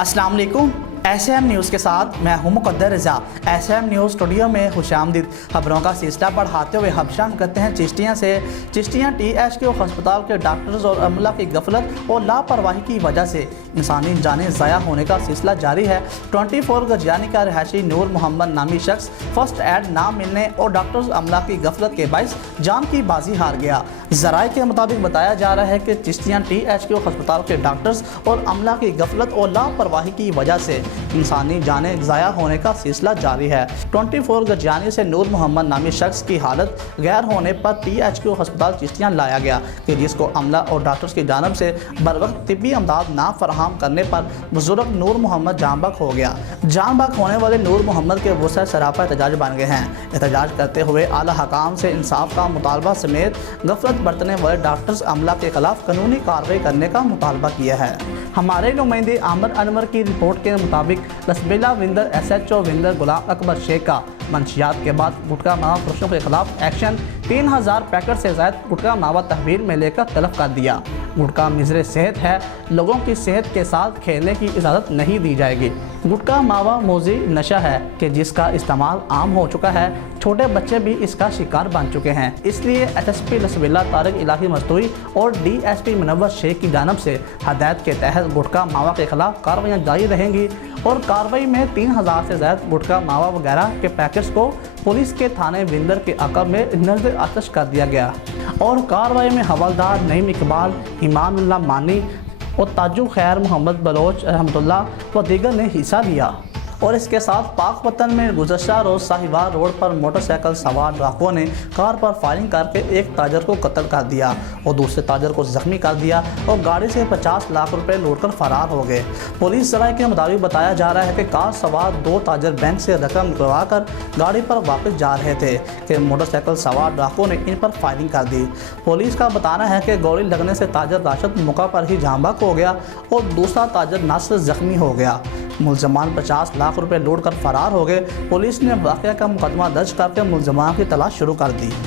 अस्सलाम वालेकुम। SM news के साथ मैं हूं मुक़द्दर रज़ा। SM न्यूज़ स्टूडियो में खुशामदीद। खबरों का सिलसिला बढ़ाते हुए हम शाम करते हैं चिश्तियाँ से। चिश्तियाँ THQ अस्पताल के डॉक्टर्स और अमला की गफलत और लापरवाही की वजह से इंसानी जानें ज़ाया होने का सिलसिला जारी है। 24 गजियानी का रहायशी नूर मोहम्मद नामी शख्स फर्स्ट एड ना मिलने और डॉक्टर्स अमला की गफलत के बाइस जान की बाजी हार गया। ज़राए के मुताबिक बताया जा रहा है कि चिश्तियाँ THQ अस्पताल के डॉक्टर्स और अमला की गफलत और लापरवाही की वजह से इंसानी जानें ज़ाया होने का सिलसिला जारी है। 24 गजियानी से नूर मोहम्मद नामी शख्स की हालत गैर होने पर THQ अस्पताल चिश्तियाँ लाया गया कि जिसको अमला और डॉक्टर्स की जानब से बरवक्त तिब्बी अमदाद ना फराहम करने पर बुजुर्ग नूर मोहम्मद जान बहक हो गया। जान बहक होने वाले नूर मोहम्मद के वुसअत सरापा एहतजाज बन गए हैं। एहतजाज करते हुए आला हकाम से इंसाफ का मुतालबा समेत गफलत बरतने वाले डॉक्टर्स अमला के खिलाफ कानूनी कार्रवाई करने का मुतालबा किया है। हमारे नुमाइंदे आमिर अनवर की रिपोर्ट के मुताबिक लसबेला विंदर SHO विंदर गुलाम अकबर शेख का मंशियात के बाद गुटखा मावा फरोशों के खिलाफ एक्शन। 3000 पैकेट से ज़ायद गुटखा मावा तहवील में लेकर तलब कर दिया। गुटखा मिज़रे सेहत है, लोगों की सेहत के साथ खेलने की इजाज़त नहीं दी जाएगी। गुटखा मावा मोज़ी नशा है कि जिसका इस्तेमाल आम हो चुका है। छोटे बच्चे भी इसका शिकार बन चुके हैं। इसलिए SSP लसबेला तारिक इलाही मस्तूरी और DSP मुनव्वर शेख की जानब से हदायत के तहत गुटखा मावा के खिलाफ कार्रवाइयाँ जारी रहेंगी और कार्रवाई में 3000 से ज़्यादा गुटखा मावा वगैरह के पैकेट्स को पुलिस के थाने विंदर के अक़ब में नज़र आतश कर दिया गया और कार्रवाई में हवलदार नईम इकबाल, ईमानुल्लाह मानी और ताजु खैर मोहम्मद बलोच रहमतुल्लाह व दीगर ने हिस्सा लिया। और इसके साथ पाक वतन में गुज़श्ता रोज़ साहिवाल रोड पर मोटरसाइकिल सवार डाकुओं ने कार पर फायरिंग करके एक ताजर को कत्ल कर दिया और दूसरे ताजर को जख्मी कर दिया और गाड़ी से 50 लाख रुपए लूटकर फरार हो गए। पुलिस ज़राए के मुताबिक बताया जा रहा है कि कार सवार 2 ताजर बैंक से रकम निकलवा कर गाड़ी पर वापस जा रहे थे कि मोटरसाइकिल सवार डाकुओं ने इन पर फायरिंग कर दी। पुलिस का बताना है कि गोली लगने से ताजर राशिद मौका पर ही जाँ बहक हो गया और दूसरा ताजर नासिर जख्मी हो गया। मुलजमान 50 लाख रुपए लूट कर फरार हो गए। पुलिस ने वाक़या का मुकदमा दर्ज करके मुलजमान की तलाश शुरू कर दी।